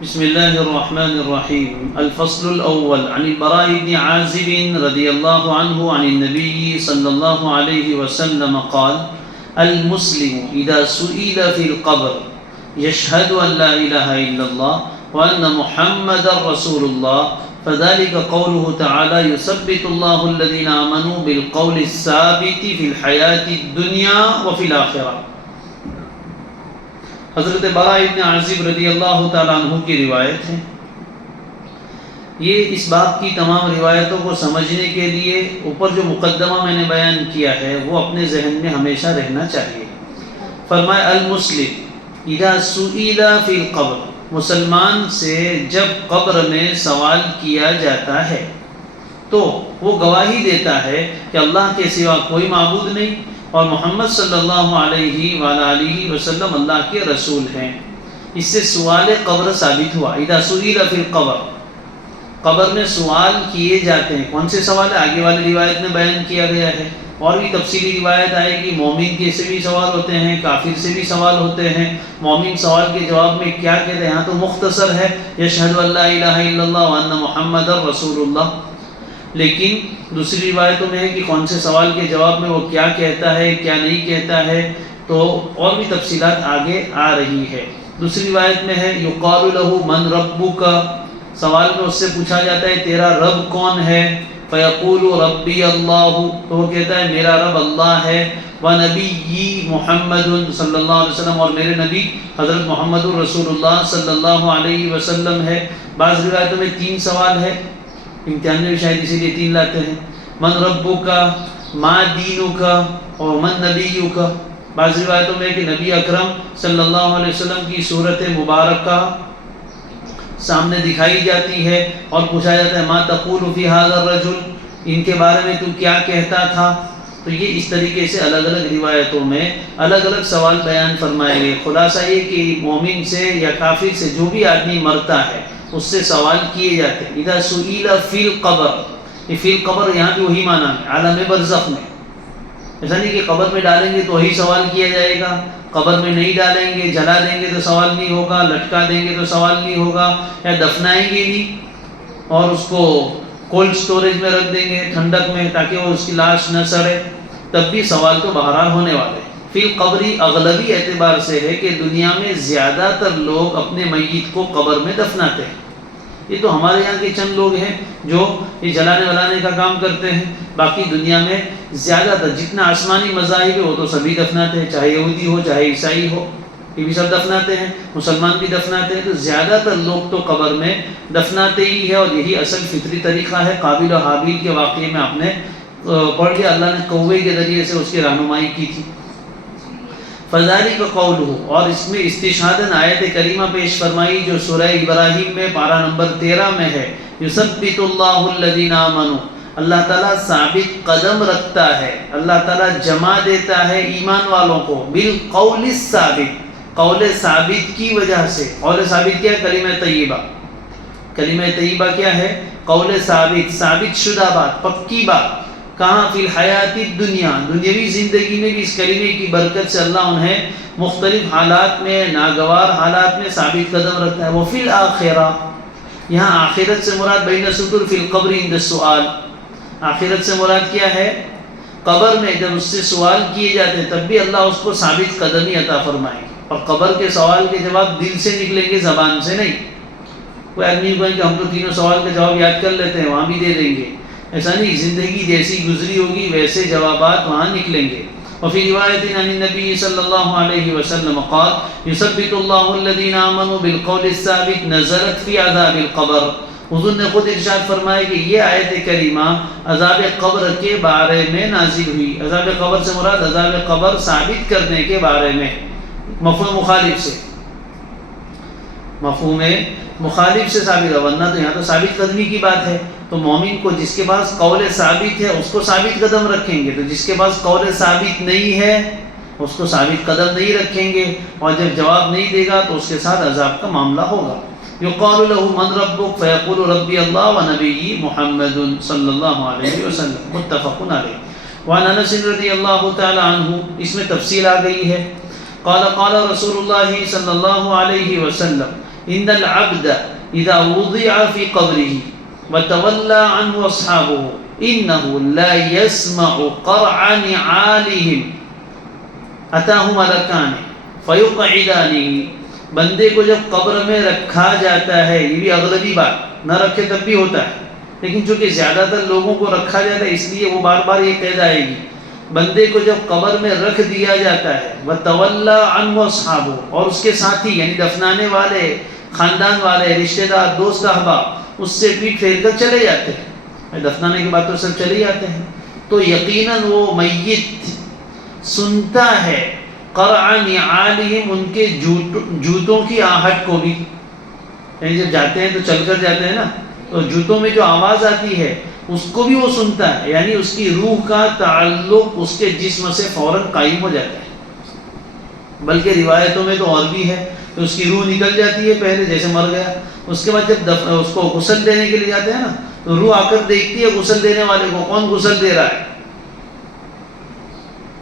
بسم الله الرحمن الرحيم. الفصل الأول عن البراء بن عازب رضي الله عنه عن النبي صلى الله عليه وسلم قال: المسلم إذا سئل في القبر يشهد أن لا إله إلا الله وأن محمدا رسول الله فذلك قوله تعالى: يثبت الله الذين آمنوا بالقول الثابت في الحياة الدنيا وفي الآخرة. حضرت براء ابن عازب رضی اللہ تعالیٰ عنہ کی روایت ہے. یہ اس باب کی تمام روایتوں کو سمجھنے کے لیے اوپر جو مقدمہ میں نے بیان کیا ہے وہ اپنے ذہن میں ہمیشہ رہنا چاہیے. فرمایا: المسلم اذا سئل فی القبر، مسلمان سے جب قبر میں سوال کیا جاتا ہے تو وہ گواہی دیتا ہے کہ اللہ کے سوا کوئی معبود نہیں اور محمد صلی اللہ علیہ وآلہ وسلم اللہ کے رسول ہیں. اس سے سوال قبر ثابت ہوا. اذا سئل فی القبر، قبر میں سوال کیے جاتے ہیں. کون سے سوال ہے؟ آگے والی روایت میں بیان کیا گیا ہے. اور بھی تفصیلی روایت آئے گی. مومن کے سے بھی سوال ہوتے ہیں، کافر سے بھی سوال ہوتے ہیں. مومن سوال کے جواب میں کیا کہتے ہیں؟ یہاں تو مختصر ہے: یشہد ان لا الہ الا اللہ وان محمد رسول اللہ. لیکن دوسری روایتوں میں ہے کہ کون سے سوال کے جواب میں وہ کیا کہتا ہے، کیا نہیں کہتا ہے. تو اور بھی تفصیلات آگے آ رہی ہے. دوسری روایت میں ہے: یقال لہ من ربک، سوال میں اس سے پوچھا جاتا ہے تیرا رب کون ہے؟ فیقول ربی اللہ، تو وہ کہتا ہے میرا رب اللہ ہے. ونبی محمد صلی اللہ علیہ وسلم، اور میرے نبی حضرت محمد رسول اللہ صلی اللہ علیہ وسلم ہے. بعض روایتوں میں 3 سوال ہے. امتحان میں بھی شاید اسی لیے 3 لاتے ہیں: من ربک، ما دینک، اور من نبیک. بعض روایتوں میں کہ نبی اکرم صلی اللہ علیہ وسلم کی صورت مبارکہ سامنے دکھائی جاتی ہے اور پوچھا جاتا ہے: ما تقول فی ھذا الرجل، ان کے بارے میں تو کیا کہتا تھا. تو یہ اس طریقے سے الگ الگ روایتوں میں الگ الگ سوال بیان فرمائے گئے. خلاصہ یہ کہ مومن سے یا کافر سے جو بھی آدمی مرتا ہے اس سے سوال کیے جاتے ہیں. اذا سئل فی القبر، یہ فی القبر یہاں بھی وہی معنی ہے، عالم برزخ میں. ایسا نہیں کہ قبر میں ڈالیں گے تو وہی سوال کیا جائے گا، قبر میں نہیں ڈالیں گے، جلا دیں گے تو سوال نہیں ہوگا، لٹکا دیں گے تو سوال نہیں ہوگا، یا دفنائیں گے نہیں اور اس کو کولڈ سٹوریج میں رکھ دیں گے ٹھنڈک میں تاکہ وہ اس کی لاش نہ سڑے، تب بھی سوال تو بہرحال ہونے والے. فی القبری اغلبی اعتبار سے ہے کہ دنیا میں زیادہ تر لوگ اپنے میت کو قبر میں دفناتے ہیں. یہ تو ہمارے یہاں کے چند لوگ ہیں جو یہ جلانے ولانے کا کام کرتے ہیں. باقی دنیا میں زیادہ تر جتنا آسمانی مذاہب ہے وہ تو سبھی دفناتے ہیں، چاہے یہودی ہو چاہے عیسائی ہو، یہ بھی سب دفناتے ہیں. مسلمان بھی دفناتے ہیں. تو زیادہ تر لوگ تو قبر میں دفناتے ہی ہے، اور یہی اصل فطری طریقہ ہے. قابل و حابیل کے واقعے میں آپ نے پڑھ لیا، اللہ نے کوے کے ذریعے سے اس کی رہنمائی کی تھی. فذالک قولہ، اور اس میں استشہاداً آیت کریمہ پیش فرمائی جو سورہ ابراہیم میں پارہ نمبر 13 میں ہے: یثبت اللہ الذین آمنوا، اللہ تعالیٰ ثابت قدم رکھتا ہے، اللہ تعالیٰ جمع دیتا ہے ایمان والوں کو بالقول الثابت، قول ثابت کی وجہ سے. قول ثابت کیا ہے؟ کلمہ طیبہ. کلمہ طیبہ کیا ہے؟ قول ثابت، ثابت شدہ بات، پکی بات. کہاں؟ فی الحیات الدنیا، دنیاوی زندگی میں بھی اس کلمے کی برکت سے اللہ انہیں مختلف حالات میں، ناگوار حالات میں ثابت قدم رکھتا ہے. وفی الآخرہ، یہاں آخرت سے مراد بین سطور فی القبر عند السؤال، آخرت سے مراد کیا ہے؟ قبر میں جب اس سے سوال کیے جاتے ہیں تب بھی اللہ اس کو ثابت قدمی عطا فرمائے گی. اور قبر کے سوال کے جواب دل سے نکلیں گے، زبان سے نہیں. کوئی آدمی کہیں کہ ہم تو تینوں سوال کے جواب یاد کر لیتے ہیں، وہاں بھی دے دیں گے. ایسا نہیں، زندگی جیسی گزری ہوگی ویسے جوابات وہاں نکلیں گے. وفی روایت عن النبی صلی اللہ علیہ وسلم قال: یثبت اللہ الذین آمنوا بالقول الثابت نزلت فی عذاب القبر. حضور نے خود ارشاد فرمایا کہ یہ آیت کریمہ عذاب قبر کے بارے میں نازل ہوئی. عذاب قبر سے مراد عذاب قبر ثابت کرنے کے بارے میں، مفہوم مخالف سے، مفہوم مخالف سے ثابت ہے. ورنہ تو یہاں تو ثابت قدمی کی بات ہے. تو مومن کو جس کے پاس قول ثابت ہے اس کو ثابت قدم رکھیں گے، تو جس کے پاس قول ثابت نہیں ہے اس کو ثابت قدم نہیں رکھیں گے، اور جب جواب نہیں دے گا تو اس کے ساتھ عذاب کا معاملہ ہوگا. یقال له من ربک فیقول ربی اللہ ونبی محمد صلی اللہ علیہ وسلم. متفق علیہ. وعن انس رضی اللہ تعالی عنہ، اس میں تفصیل آ گئی ہے. قال قال رسول اللہ صلی اللہ علیہ وسلم: ان العبد اذا وضع في قبره وتولى عنه اصحابه انه لا يسمع قرع نعالهم اتاه ملکان فیقعدانه. بندے کو جب قبر میں رکھا جاتا ہے، یہ بھی اغلبی بات، نہ رکھے تب بھی ہوتا ہے، لیکن چونکہ زیادہ تر لوگوں کو رکھا جاتا ہے اس لیے وہ بار بار یہ قید آئے گی. بندے کو جب قبر میں رکھ دیا جاتا ہے وَتَوَلَّى عَنْهُ أَصْحَابُهُ، اور اس کے ساتھی یعنی دفنانے والے، خاندان والے، رشتہ دار، دوست احباب اس سے پیٹ پھیر کر چلے جاتے ہیں. دفنانے کے بعد تو سب چلے جاتے ہیں، تو یقیناً وہ میت سنتا ہے قرع نعالہم، ان کے جوتوں کی آہٹ کو بھی. یعنی جب جاتے ہیں تو چل کر جاتے ہیں نا، تو جوتوں میں جو آواز آتی ہے اس کو بھی وہ سنتا ہے، یعنی اس کی روح کا تعلق اس کے جسم سے فوراً قائم ہو جاتا ہے. بلکہ روایتوں میں تو اور بھی ہے کہ اس کی روح نکل جاتی ہے پہلے جیسے مر گیا، اس کے بعد جب اس کو غسل دینے کے لیے جاتے ہیں نا تو روح آ کر دیکھتی ہے غسل دینے والے کو، کون غسل دے رہا ہے،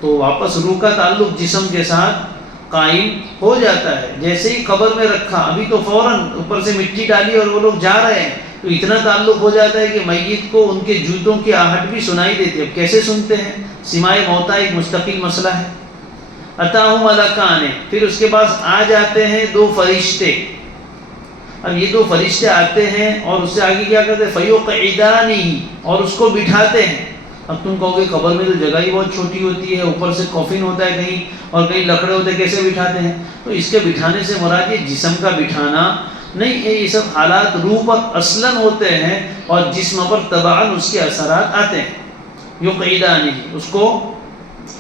تو واپس روح کا تعلق جسم کے ساتھ قائم ہو جاتا ہے. جیسے ہی قبر میں رکھا، ابھی تو فوراً اوپر سے مٹی ڈالی اور وہ لوگ جا رہے ہیں، تو اتنا تعلق ہو جاتا ہے کہ میت کو ان کے جوتوں کی آہٹ بھی سنائی دیتی ہے. اب کیسے سنتے ہیں؟ سماع موتا ایک مستقل مسئلہ ہے. اتاہ ملکان، پھر اس کے پاس آ جاتے ہیں دو فرشتے. اب یہ دو فرشتے آتے ہیں اور اس سے آگے کیا کرتے ہیں؟ فیقعدانہ، اور اس کو بٹھاتے ہیں. اب تم کہو گے قبر میں تو جگہ ہی بہت چھوٹی ہوتی ہے، اوپر سے کافن ہوتا ہے کہیں اور کہیں لکڑے ہوتے ہیں، کیسے بٹھاتے ہیں؟ تو اس کے بٹھانے سے مراد یہ جسم کا بٹھانا نہیں ہے، یہ سب حالات روح پر اصلاً ہوتے ہیں اور جسم پر تبعاً اس کے اثرات آتے ہیں. یقعدانہ، اس کو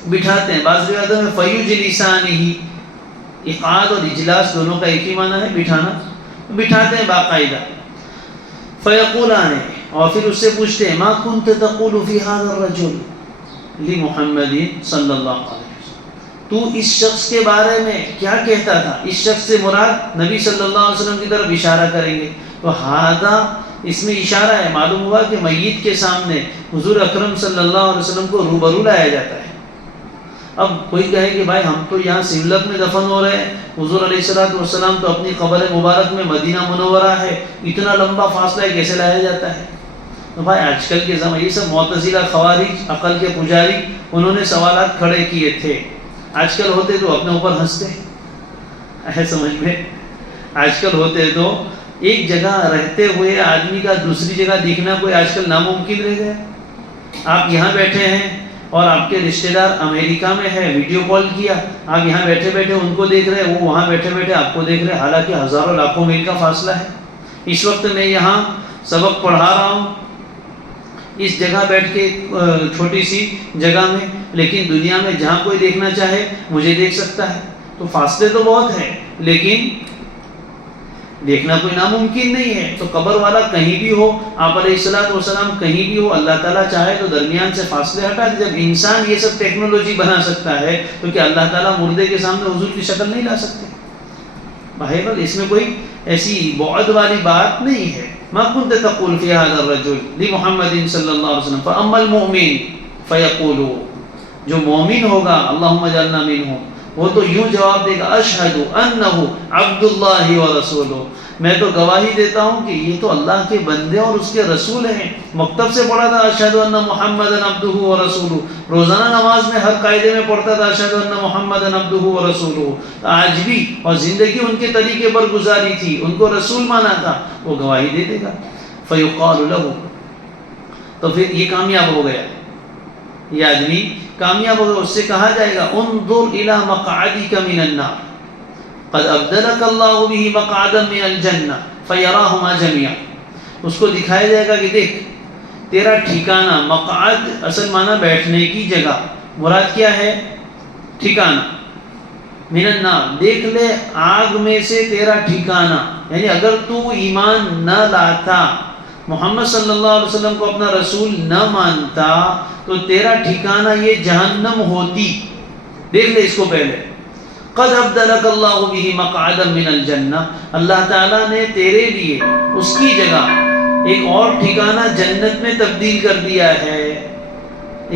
بٹھاتے ہیں. بعض روایتوں میں فیجلسانہ، اقعاد اور اجلاس دونوں کا ایک ہی معنی ہے، بٹھانا، بٹھاتے ہیں باقاعدہ. فیقولان، اور پھر اس سے پوچھتے ہیں ما کنت تقول فی هذا الرجل لمحمد صلی اللہ علیہ وسلم، تو اس شخص کے بارے میں کیا کہتا تھا؟ اس شخص سے مراد نبی صلی اللہ علیہ وسلم کی طرف اشارہ کریں گے. تو ہذا اس میں اشارہ ہے، معلوم ہوا کہ میت کے سامنے حضور اکرم صلی اللہ علیہ وسلم کو روبرو لایا جاتا ہے. اب کوئی کہے کہ بھائی ہم تو یہاں سملت میں دفن ہو رہے ہیں، حضور علیہ السلام تو اپنی قبر مبارک میں مدینہ منورہ ہے، اتنا لمبا فاصلہ ہے، کیسے لایا جاتا ہے؟ تو بھائی آج کل کے زمانے یہ سب معتزلہ خوارج عقل کے پجاری انہوں نے سوالات کھڑے کیے تھے. آج کل ہوتے تو اپنے اوپر ہنستے ہے، سمجھ میں آج کل ہوتے تو ایک جگہ رہتے ہوئے آدمی کا دوسری جگہ دیکھنا کوئی آج کل ناممکن رہ گیا. آپ یہاں بیٹھے ہیں اور آپ کے رشتہ دار امریکہ میں ہے، ویڈیو کال کیا، آپ یہاں بیٹھے بیٹھے ان کو دیکھ رہے، وہ وہاں بیٹھے بیٹھے آپ کو دیکھ رہے، حالانکہ ہزاروں لاکھوں میل کا فاصلہ ہے. اس وقت میں یہاں سبق پڑھا رہا ہوں اس جگہ بیٹھ کے چھوٹی سی جگہ میں، لیکن دنیا میں جہاں کوئی دیکھنا چاہے مجھے دیکھ سکتا ہے. تو فاصلے تو بہت ہیں لیکن دیکھنا کوئی ناممکن نہیں ہے. تو قبر والا کہیں بھی ہو، آپ علیہ السلام کہیں بھی ہو، اللہ تعالیٰ چاہے تو درمیان سے فاصلے ہٹا دے. جب انسان یہ سب ٹیکنالوجی بنا سکتا ہے تو کیا اللہ تعالیٰ مردے کے سامنے حضور کی شکل نہیں لا سکتے؟ بہرحال اس میں کوئی ایسی بعد والی بات نہیں ہے. ما كنت تقول في هذا الرجل لمحمد صلی اللہ علیہ وسلم فاما المؤمن فيقول، جو مومن ہوگا اللهم اجعلنا منه، وہ تو یوں جواب دے گا اشہد انہ عبد اللہ ورسولہ، میں تو گواہی دیتا ہوں کہ یہ تو اللہ کے بندے اور اس کے رسول ہیں. مکتب سے پڑھا تھا اشہد ان محمدا عبدہ ورسولہ، روزانہ نماز میں ہر قاعدے میں پڑھتا تھا اشہد ان محمدا عبدہ ورسولہ. آج بھی، اور زندگی ان کے طریقے پر گزاری تھی، ان کو رسول مانا تھا، وہ گواہی دے دے گا. فیقال لہ، تو پھر یہ کامیاب ہو گیا، یہ آدمی کامیاب ہو گیا. اس سے کہا جائے گا انظر الی مقعدک من النار قد ابدلک اللہ بہ مقعدا من الجنہ فیراہما جميعا. اس کو دکھایا جائے گا کہ دیکھ تیرا ٹھکانہ، مقعد اصل معنی بیٹھنے کی جگہ، مراد کیا ہے؟ ٹھکانہ. من النار، دیکھ لے آگ میں سے تیرا ٹھکانہ. یعنی اگر تو ایمان نہ لاتا، محمد صلی اللہ علیہ وسلم کو اپنا رسول نہ مانتا، تو تیرا ٹھکانہ یہ جہنم ہوتی. دیکھ لے اس کو پہلے. قد ابدلک اللہ بہ مقعدا من الجنہ، اللہ تعالیٰ نے تیرے لیے اس کی جگہ ایک اور ٹھکانہ جنت میں تبدیل کر دیا ہے.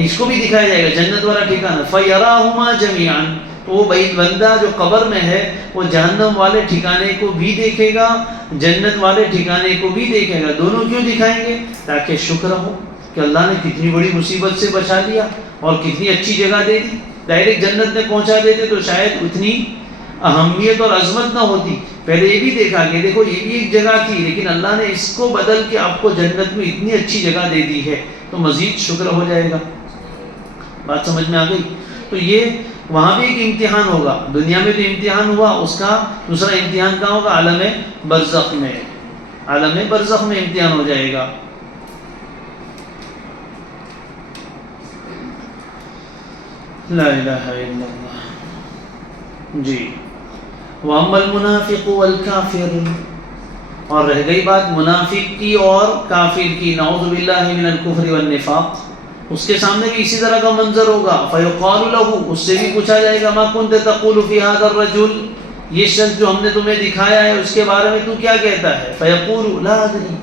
اس کو بھی دکھایا جائے گا جنت والا ٹھکانہ. فیراہما جمیعا، تو وہ بندہ جو قبر میں ہے وہ جہنم والے ٹھکانے کو بھی دیکھے گا، جنت والے ٹھکانے کو بھی دیکھے گا۔ دونوں کیوں دکھائیں گے؟ تاکہ شکر ہو کہ اللہ نے کتنی بڑی مصیبت سے بچا لیا اور کتنی اچھی جگہ دے دی۔ ڈائریکٹ جنت میں پہنچا دیتے تو شاید اتنی اہمیت اور عظمت نہ ہوتی۔ پہلے یہ بھی دیکھا کہ دیکھو یہ بھی ایک جگہ تھی، لیکن اللہ نے اس کو بدل کے آپ کو جنت میں اتنی اچھی جگہ دے دی ہے، تو مزید شکر ہو جائے گا۔ بات سمجھ میں آ گئی؟ تو یہ وہاں بھی ایک امتحان ہوگا، دنیا میں تو امتحان ہوا، اس کا دوسرا امتحان کہاں ہوگا؟ عالم برزخ میں، عالم برزخ میں امتحان ہو جائے گا۔ لا الہ الا اللہ۔ جی، وَأَمَّا الْمُنَافِقُ وَالْكَافِرُ، اور رہ گئی بات منافق کی اور کافر کی، نعوذ باللہ من الکفر والنفاق، اس کے سامنے بھی اسی طرح کا منظر ہوگا۔ فَيُقَالُ لَهُ، اس سے بھی پوچھا جائے گا، مَا كُنْتَ تَقُولُ فِي هَذَا الرَّجُلِ، یہ شخص جو ہم نے تمہیں دکھایا ہے اس کے بارے میں تو کیا کہتا ہے؟ فَيَقُولُ لَا أَدْرِي،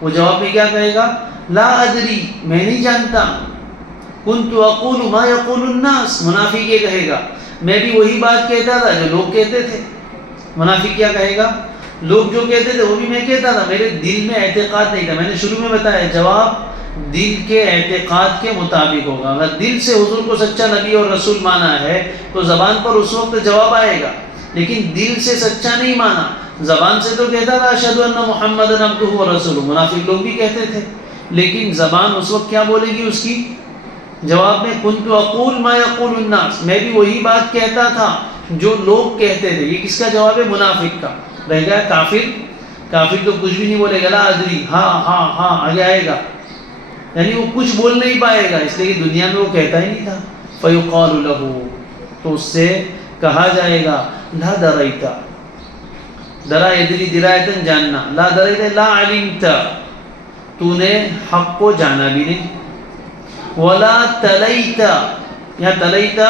وہ جواب میں کیا کہے گا؟ لا ادری، میں نہیں جانتا۔ كنت اقول ما يقول الناس، منافق یہ کہے گا میں بھی وہی بات کہتا تھا جو لوگ کہتے تھے۔ منافق کیا کہے گا؟ لوگ جو کہتے تھے وہ بھی میں کہتا تھا، میرے دل میں اعتقاد نہیں تھا۔ میں نے شروع میں بتایا جواب دل کے اعتقاد کے مطابق ہوگا۔ اگر دل سے حضور کو سچا نبی اور رسول مانا ہے تو زبان پر اس وقت جواب آئے گا، لیکن دل سے سچا نہیں مانا، زبان سے تو کہتا تھا اشہد ان محمدًا عبدہ ورسولہ، منافق لوگ بھی کہتے تھے، لیکن زبان اس وقت کیا بولے گی؟ اس کی جواب میں کنت اقول ما یقول الناس، میں بھی وہی بات کہتا تھا جو لوگ کہتے تھے۔ یہ کس کا جواب ہے؟ منافق کا۔ رہ گیا کافر، کافر تو کچھ بھی نہیں بولے گا، لا ادری، ہاں ہاں ہاں آگے آئے گا، یعنی وہ کچھ بول نہیں پائے گا، اس لیے کہ دنیا میں وہ کہتا ہی نہیں تھا۔ فیقال لہ، تو اس سے کہا جائے گا لا دریتا، درا یدری درایتن جاننا، لا دریتا لا علمت، تو نے حق کو جانا بھی نہیں، ولا تلیتا، یہاں تلیتا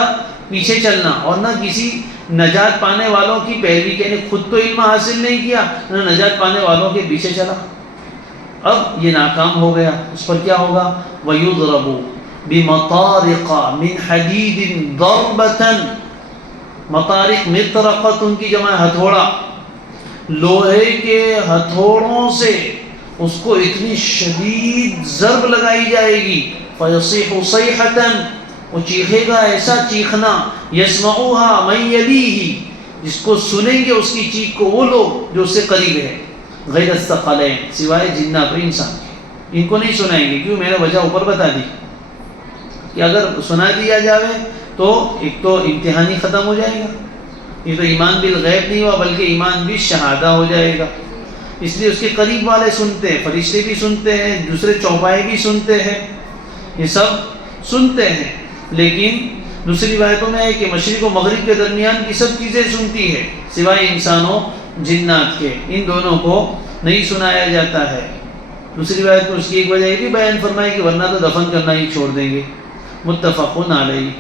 پیچھے چلنا، اور نہ کسی نجات پانے والوں کی پیروی کے، خود تو علم حاصل نہیں کیا، نہ نجات پانے والوں کے پیچھے چلا، اب یہ ناکام ہو گیا۔ اس پر کیا ہوگا؟ وَيُضْرَبُ بِمَطَارِقَ مِنْ حَدِيدٍ ضَرْبَةً، مطارق مطرقت ان کی جمع ہتھوڑا، لوہے کے ہتھوڑوں سے اس کو اتنی شدید ضرب لگائی جائے گی، فَيَصِيحُ صَيْحَةً، وہ چیخے گا ایسا چیخنا، يَسْمَعُوهَا مَنْ يَلِيهِ، جس کو سنیں گے اس کی چیخ کو وہ لوگ جو اس سے قریب ہے، غیر الثقلین، سوائے جنات و انسان، ان کو نہیں سنائیں گے۔ کیوں؟ میں نے وجہ اوپر بتا دی کہ اگر سنا دیا جائے تو ایک تو امتحان ہی ختم ہو جائے گا، یہ تو ایمان بالغیب نہیں ہوا بلکہ ایمان بھی شہادہ ہو جائے گا۔ اس لیے اس کے قریب والے سنتے ہیں، فرشتے بھی سنتے ہیں، دوسرے چوپائے بھی سنتے ہیں، یہ سب سنتے ہیں، لیکن دوسری روایتوں میں ہے کہ مشرق و مغرب کے درمیان کی سب چیزیں سنتی ہے سوائے انسانوں جنات کے، ان دونوں کو نہیں سنایا جاتا ہے۔ دوسری روایت میں اس کی ایک وجہ یہ بھی بیان فرمائی کہ ورنہ تو دفن کرنا ہی چھوڑ دیں گے، متفقن علیہ۔